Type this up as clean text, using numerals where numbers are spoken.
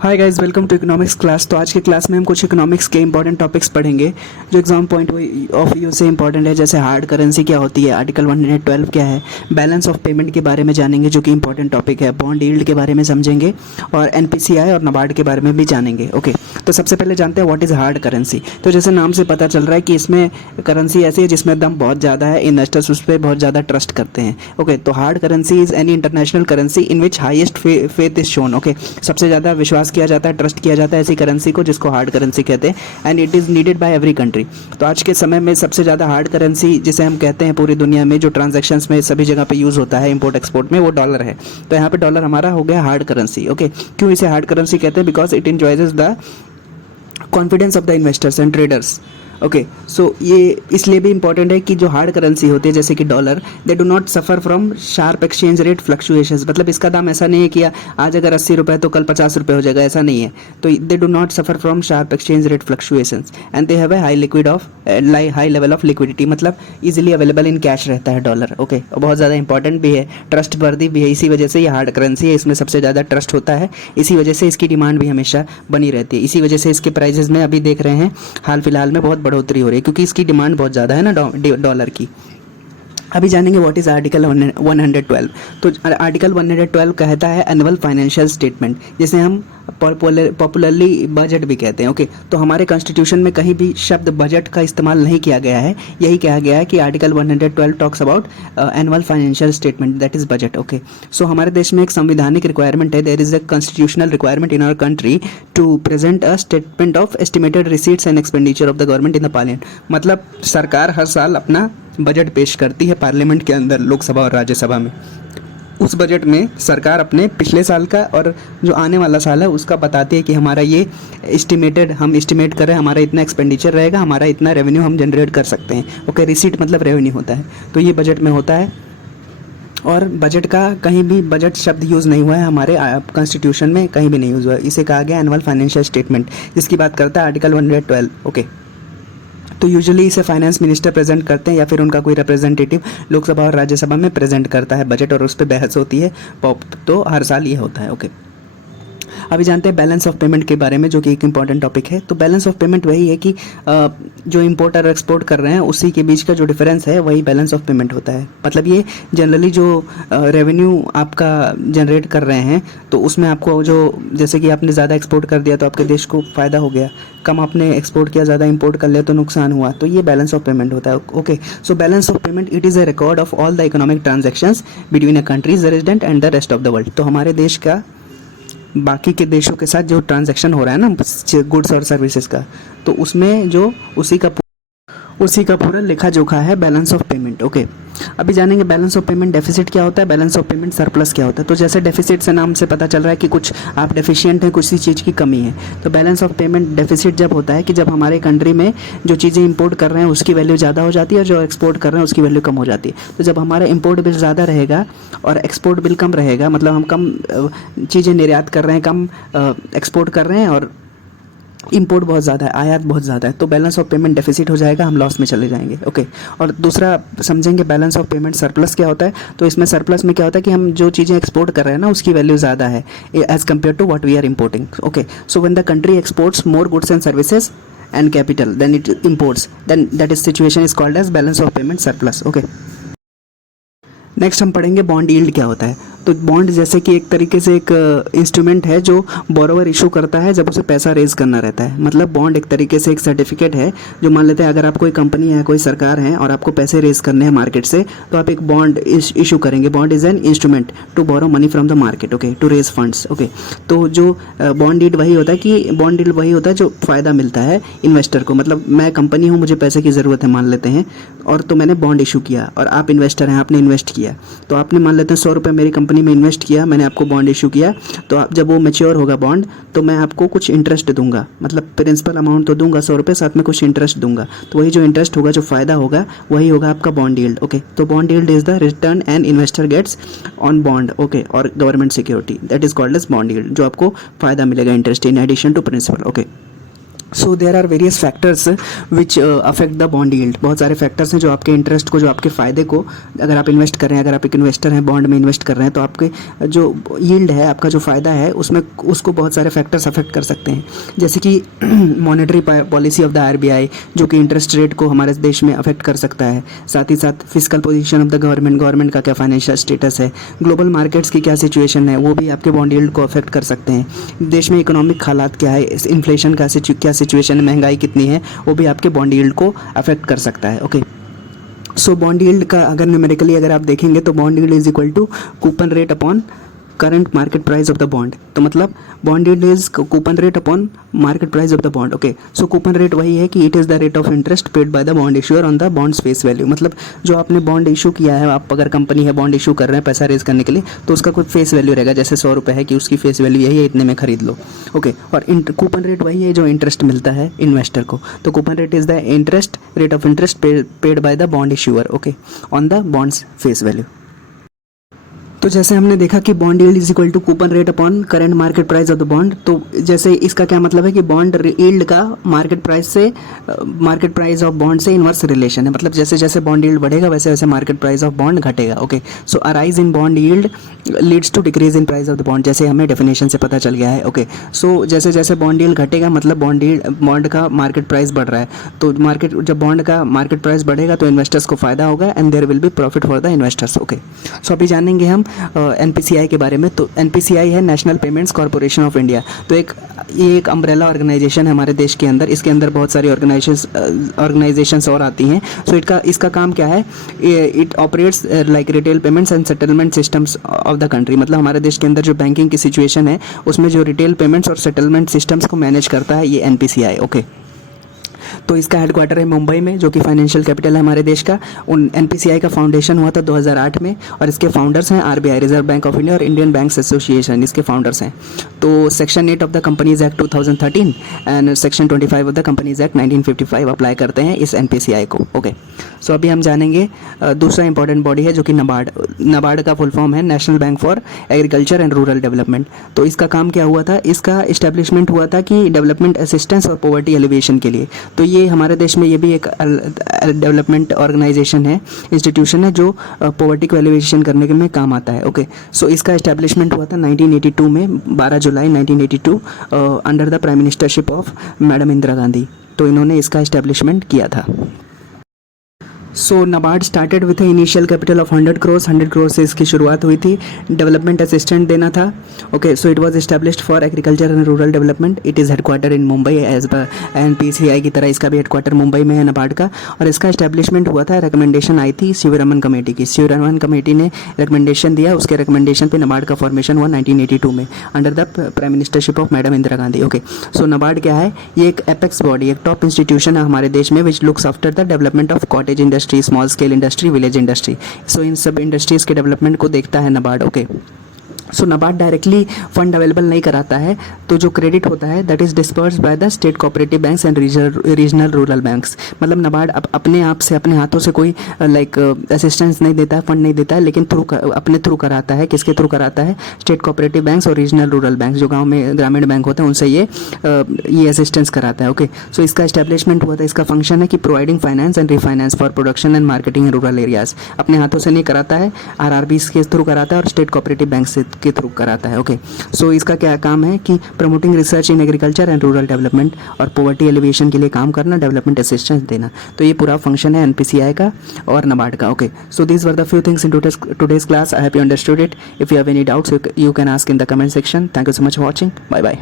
Hi guys, welcome to economics class. तो आज के क्लास में हम कुछ इकोनॉमिक्स के इंपॉर्टेंट टॉपिक्स पढ़ेंगे जो एग्जाम पॉइंट ऑफ व्यू से इंपॉर्टेंट है। जैसे हार्ड करेंसी क्या होती है, आर्टिकल 112 क्या है, बैलेंस ऑफ पेमेंट के बारे में जानेंगे जो कि इंपॉर्टेंट टॉपिक है, बॉन्ड यील्ड के बारे में समझेंगे और एनपीसीआई और नाबार्ड के बारे में भी जानेंगे। ओके, तो सबसे पहले जानते हैं व्हाट इज़ हार्ड करेंसी। तो जैसे नाम से पता चल रहा है कि इसमें करेंसी ऐसी है जिसमें दम बहुत ज़्यादा है, इन्वेस्टर्स उस पर बहुत ज़्यादा ट्रस्ट करते हैं। ओके, तो hard currency is any international currency in which highest faith is shown. Okay, सबसे ज़्यादा विश्वास किया जाता है, ट्रस्ट किया जाता है ऐसी करेंसी को, जिसको हार्ड करेंसी कहते हैं, and it is needed bye every country. तो आज के समय में सबसे ज़्यादा हार्ड करेंसी जिसे हम कहते हैं पूरी दुनिया में, जो ट्रांजैक्शंस में सभी जगह पे यूज़ होता है इंपोर्ट एक्सपोर्ट में, वो डॉलर है। तो यहाँ पे डॉलर हमारा हो गया हार्ड करेंसी। ओके, क्यों इसे हार्ड करेंसी कहते हैं? Because it enjoys the confidence of the investors and traders. Okay, so ये इसलिए भी इंपॉर्टेंट है कि जो हार्ड करेंसी होती है जैसे कि dollar, they do not suffer from sharp exchange rate fluctuations. मतलब इसका दाम ऐसा नहीं है कि आज अगर 80 रुपये तो कल 50 रुपये हो जाएगा, ऐसा नहीं है। तो they do not suffer from sharp exchange rate fluctuations and they have a high level of liquidity. मतलब इजीली अवेलेबल इन कैश रहता है डॉलर। ओके, और बहुत ज़्यादा इंपॉर्टेंट भी है, ट्रस्ट वर्दी भी है। इसी वजह से ये हार्ड करेंसी है, इसमें सबसे ज़्यादा ट्रस्ट होता है, इसी वजह से इसकी डिमांड भी हमेशा बनी रहती है। इसी वजह से इसके प्राइजेज में अभी देख रहे हैं हाल फिलहाल में बहुत बढ़ोतरी हो रही है, क्योंकि इसकी डिमांड बहुत ज़्यादा है ना डॉलर की। अभी जानेंगे व्हाट इज़ आर्टिकल 112। तो आर्टिकल 112 कहता है एनुअल फाइनेंशियल स्टेटमेंट, जिसे हम पॉपुलरली बजट भी कहते हैं। ओके, तो हमारे कॉन्स्टिट्यूशन में कहीं भी शब्द बजट का इस्तेमाल नहीं किया गया है। यही कहा गया है कि article 112 talks about annual financial statement, that is budget. Okay, so हमारे देश में एक संवैधानिक रिक्वायरमेंट है, there is a constitutional requirement in our country to present a statement of estimated receipts and expenditure of the government in the parliament. मतलब सरकार हर साल अपना बजट पेश करती है पार्लियामेंट के अंदर, लोकसभा और राज्यसभा में। उस बजट में सरकार अपने पिछले साल का और जो आने वाला साल है उसका बताती है कि हमारा ये हम एस्टिमेट कर रहे हैं, हमारा इतना एक्सपेंडिचर रहेगा, हमारा इतना रेवेन्यू हम जनरेट कर सकते हैं। ओके, रिसीट मतलब रेवेन्यू होता है, तो ये बजट में होता है। और बजट का कहीं भी बजट शब्द यूज़ नहीं हुआ है हमारे कॉन्स्टिट्यूशन में, कहीं भी नहीं यूज़ हुआ है। इसे कहा गया एनुअल फाइनेंशियल स्टेटमेंट, जिसकी बात करता है आर्टिकल 112। ओके, तो यूजुअली इसे फाइनेंस मिनिस्टर प्रेजेंट करते हैं या फिर उनका कोई रिप्रेजेंटेटिव लोकसभा और राज्यसभा में प्रेजेंट करता है बजट, और उस पर बहस होती है। तो हर साल ये होता है। ओके, अभी जानते हैं बैलेंस ऑफ पेमेंट के बारे में, जो कि एक इंपॉर्टेंट टॉपिक है। तो बैलेंस ऑफ पेमेंट वही है कि जो इंपोर्टर और एक्सपोर्ट कर रहे हैं उसी के बीच का जो डिफरेंस है वही बैलेंस ऑफ पेमेंट होता है। मतलब ये जनरली जो रेवेन्यू आपका जनरेट कर रहे हैं, तो उसमें आपको जो, जैसे कि आपने ज़्यादा एक्सपोर्ट कर दिया तो आपके देश को फ़ायदा हो गया, कम आपने एक्सपोर्ट किया, ज़्यादा इंपोर्ट कर लिया तो नुकसान हुआ, तो ये बैलेंस ऑफ पेमेंट होता है। Okay, so balance of payment it is a record of all the economic transactions between a countries resident and the rest of the world. तो हमारे देश का बाकी के देशों के साथ जो ट्रांजैक्शन हो रहा है ना गुड्स और सर्विसेज का, तो उसमें जो उसी का पूरा लेखा जोखा है बैलेंस ऑफ पेमेंट। ओके, अभी जानेंगे बैलेंस ऑफ पेमेंट डेफिसिट क्या होता है, बैलेंस ऑफ पेमेंट सरप्लस क्या होता है। तो जैसे डेफिसिट से नाम से पता चल रहा है कि कुछ आप डेफिशिएंट हैं, कुछ चीज़ की कमी है। तो बैलेंस ऑफ पेमेंट डेफिसिट जब होता है कि जब हमारे कंट्री में जो चीज़ें इंपोर्ट कर रहे हैं उसकी वैल्यू ज़्यादा हो जाती है और जो एक्सपोर्ट कर रहे हैं उसकी वैल्यू कम हो जाती है। तो जब हमारा इंपोर्ट बिल ज़्यादा रहेगा और एक्सपोर्ट बिल कम रहेगा, मतलब हम कम चीज़ें निर्यात कर रहे हैं, कम एक्सपोर्ट कर रहे हैं और इंपोर्ट बहुत ज़्यादा है, आयात बहुत ज़्यादा है, तो बैलेंस ऑफ पेमेंट डेफिसिट हो जाएगा, हम लॉस में चले जाएंगे। ओके, और दूसरा समझेंगे बैलेंस ऑफ पेमेंट सरप्लस क्या होता है। तो इसमें सरप्लस में क्या होता है कि हम जो चीज़ें एक्सपोर्ट कर रहे हैं ना उसकी वैल्यू ज़्यादा है as compare to what we are importing. Okay, so when the country exports more goods and services and capital than it imports, then that is situation is called as balance of payment surplus. Okay, next हम पढ़ेंगे bond yield क्या होता है। तो bond जैसे कि एक तरीके से एक इंस्ट्रूमेंट है जो बोरोवर इशू करता है जब उसे पैसा रेज करना रहता है। मतलब बॉन्ड एक तरीके से एक सर्टिफिकेट है जो, मान लेते हैं अगर आप कोई कंपनी है, कोई सरकार है और आपको पैसे रेज करने हैं मार्केट से, तो आप एक बॉन्ड इशू करेंगे। Bond is an instrument to borrow money from the market. Okay, to raise funds. Okay, तो जो बॉन्ड यील्ड वही होता है कि बॉन्ड यील्ड वही होता है जो फ़ायदा मिलता है इन्वेस्टर को। मतलब मैं कंपनी हूँ, मुझे पैसे की ज़रूरत है मान लेते हैं, और तो मैंने बॉन्ड इशू किया और आप इन्वेस्टर हैं, आपने इन्वेस्ट किया, तो आपने मान लेते हैं 100 रुपये मेरी कंपनी में इन्वेस्ट किया, मैंने आपको बॉन्ड इशू किया, तो आप जब वो मैच्योर होगा बॉन्ड तो मैं आपको कुछ इंटरेस्ट दूंगा, मतलब प्रिंसिपल अमाउंट तो दूंगा 100 रुपये, साथ में कुछ इंटरेस्ट दूंगा। तो वही जो इंटरेस्ट होगा, जो फ़ायदा होगा, वही होगा आपका बॉन्ड यील्ड। ओके, तो bond yield is the return and investor gets on bond. Okay, और government security, that is called as bond yield, जो आपको फ़ायदा मिलेगा interest in addition to principal. Okay, so there are various factors which affect the bond yield. बहुत सारे factors हैं जो आपके इंटरेस्ट को, जो आपके फ़ायदे को, अगर आप इन्वेस्ट कर रहे हैं, अगर आप एक इन्वेस्टर हैं, बॉन्ड में इन्वेस्ट कर रहे हैं, तो आपके जो यील्ड है, आपका जो फ़ायदा है, उसमें उसको बहुत सारे फैक्टर्स अफेक्ट कर सकते हैं। जैसे कि monetary policy of the RBI, जो कि इंटरेस्ट रेट को हमारे देश में अफेक्ट कर सकता है। साथ ही साथ physical position of the government, government का क्या फाइनेंशियल स्टेटस है, ग्लोबल मार्केट्स की क्या सिचुएशन है, वो भी आपके बॉन्ड यील्ड को अफेक्ट कर सकते हैं। देश में इकोनॉमिक हालात क्या है, इन्फ्लेशन का क्या सिचुएशन है, महंगाई कितनी है, वो भी आपके बॉन्ड यील्ड को अफेक्ट कर सकता है। ओके, सो बॉन्ड यील्ड का अगर न्यूमेरिकली अगर आप देखेंगे तो bond yield is equal to coupon rate upon current market price of the bond. तो मतलब bond yield is coupon rate upon market price of the bond. Okay, so coupon rate वही है कि it is the rate of interest paid by the bond issuer on the bond's face value. मतलब जो आपने bond issue किया है, आप अगर कंपनी है बॉन्ड इशू कर रहे हैं पैसा रेज करने के लिए, तो उसका कोई फेस वैल्यू रहेगा। जैसे 100 रुपये है कि उसकी फेस वैल्यू यही है, इतने में खरीद लो। ओके, और कूपन रेट वही है जो इंटरेस्ट मिलता है इन्वेस्टर को। तो coupon rate is the interest rate of interest paid by the bond issuer, okay, on the bond's face value. तो जैसे हमने देखा कि bond yield is equal to coupon rate upon current market price of the bond. तो जैसे इसका क्या मतलब है कि बॉन्ड यील्ड का मार्केट प्राइस से, मार्केट प्राइस ऑफ बॉन्ड से इन्वर्स रिलेशन है। मतलब जैसे जैसे बॉन्ड यील्ड बढ़ेगा वैसे वैसे मार्केट प्राइस ऑफ बॉन्ड घटेगा। Okay, so a rise in bond yield leads to decrease in price of the bond, जैसे हमें डेफिनेशन से पता चल गया है। ओके, सो जैसे जैसे बॉन्ड यील्ड घटेगा मतलब बॉन्ड का मार्केट प्राइस बढ़ रहा है। तो जब बॉन्ड का मार्केट प्राइस बढ़ेगा तो इन्वेस्टर्स को फायदा होगा and there will be profit for the investors. Okay, so अभी जानेंगे हम एनपीसीआई के बारे में। तो एनपीसीआई है national payments corporation of India. तो ये एक अम्ब्रेला ऑर्गेनाइजेशन है हमारे देश के अंदर। इसके अंदर बहुत सारी ऑर्गेनाइजेशंस और आती हैं। सो इसका काम क्या है, it operates like retail payments and settlement systems of the country. मतलब हमारे देश के अंदर जो बैंकिंग की सिचुएशन है उसमें जो रिटेल पेमेंट्स और सेटलमेंट सिस्टम्स को मैनेज करता है ये एनपीसीआई। ओके, तो इसका हेडक्वार्टर है मुंबई में, जो कि फाइनेंशियल कैपिटल है हमारे देश का। एनपीसीआई का फाउंडेशन हुआ था 2008 में और इसके फाउंडर्स हैं RBI, reserve bank of India, और इंडियन बैंक्स एसोसिएशन, इसके फाउंडर्स हैं। तो section 8 of the companies act 2013 and section 25 of the companies act 1955 apply करते हैं इस एनपीसीआई को। ओके, सो अभी हम जानेंगे दूसरा इंपॉर्टेंट बॉडी है जो कि नबार्ड। नबार्ड का फुल फॉर्म है national bank for agriculture and rural development. तो इसका काम क्या हुआ था, इसका इस्टेब्लिशमेंट हुआ था कि डेवलपमेंट असिस्टेंस और पॉवर्टी एलिवेशन के लिए। तो ये हमारे देश में ये भी एक डेवलपमेंट ऑर्गेनाइजेशन है, इंस्टीट्यूशन है, जो पॉवर्टी को एलिवेशन करने के में काम आता है। ओके, सो इसका इस्टेब्लिशमेंट हुआ था 1982 में, 12 जुलाई 1982, under the prime ministership of madam Indira Gandhi. तो इन्होंने इसका इस्टेब्लिशमेंट किया था। So NABARD started with initial capital of 100 crore. 100 crore से इसकी शुरुआत हुई थी। डेवलपमेंट असिस्टेंट देना था। Okay, so it was established for agriculture and rural development. It is headquarter in Mumbai as per NPCI की तरह इसका भी हेडक्वार्टर मुंबई में है नबार्ड का। और इसका एस्टैब्लिशमेंट हुआ था, रिकमेंडेशन आई थी शिवरमन कमेटी की। शिवरमन कमेटी ने रिकमेंडेशन दिया, उसके रिकमेंडेशन पे नबार्ड का फॉर्मेशन हुआ 1982 में under the prime ministership of madam Indira Gandhi. Okay, so NABARD क्या है, ये एक एपेक्स बॉडी, एक टॉप इंस्टीट्यूशन है हमारे देश में, which looks after the development of cottage industry, small scale industry, village industry. So इन सब इंडस्ट्रीज के डेवलपमेंट को देखता है NABARD. Okay, so NABARD directly fund available नहीं कराता है। तो जो क्रेडिट होता है that is dispersed by the state cooperative banks and regional rural banks. मतलब नबार्ड अपने आप से, अपने हाथों से कोई लाइक असिस्टेंस नहीं देता है, फंड नहीं देता है, लेकिन अपने थ्रू कराता है। किसके थ्रू कराता है, स्टेट कोऑपरेटिव बैंक्स और रीजनल रूरल बैंक्स, जो गाँव में ग्रामीण बैंक होते हैं उनसे ये असिस्टेंस कराता है। ओके, सो इसका एस्टेब्लिशमेंट हुआ था। इसका फंक्शन है कि providing finance and refinance for production and marketing in rural areas. अपने हाथों से नहीं कराता है, आरआरबीज के थ्रू कराता है और स्टेट कोऑपरेटिव बैंक के थ्रू कराता है। ओके, सो इसका क्या काम है कि promoting research in agriculture and rural development और पॉवर्टी एलिवेशन के लिए काम करना, डेवलपमेंट असिस्टेंस देना। तो ये पूरा फंक्शन है एनपीसीआई का और नबार्ड का। Okay, so these were the few things in today's class. I hope you understood it. If you have any doubts you can ask in the comment section. Thank you so much for watching. Bye bye.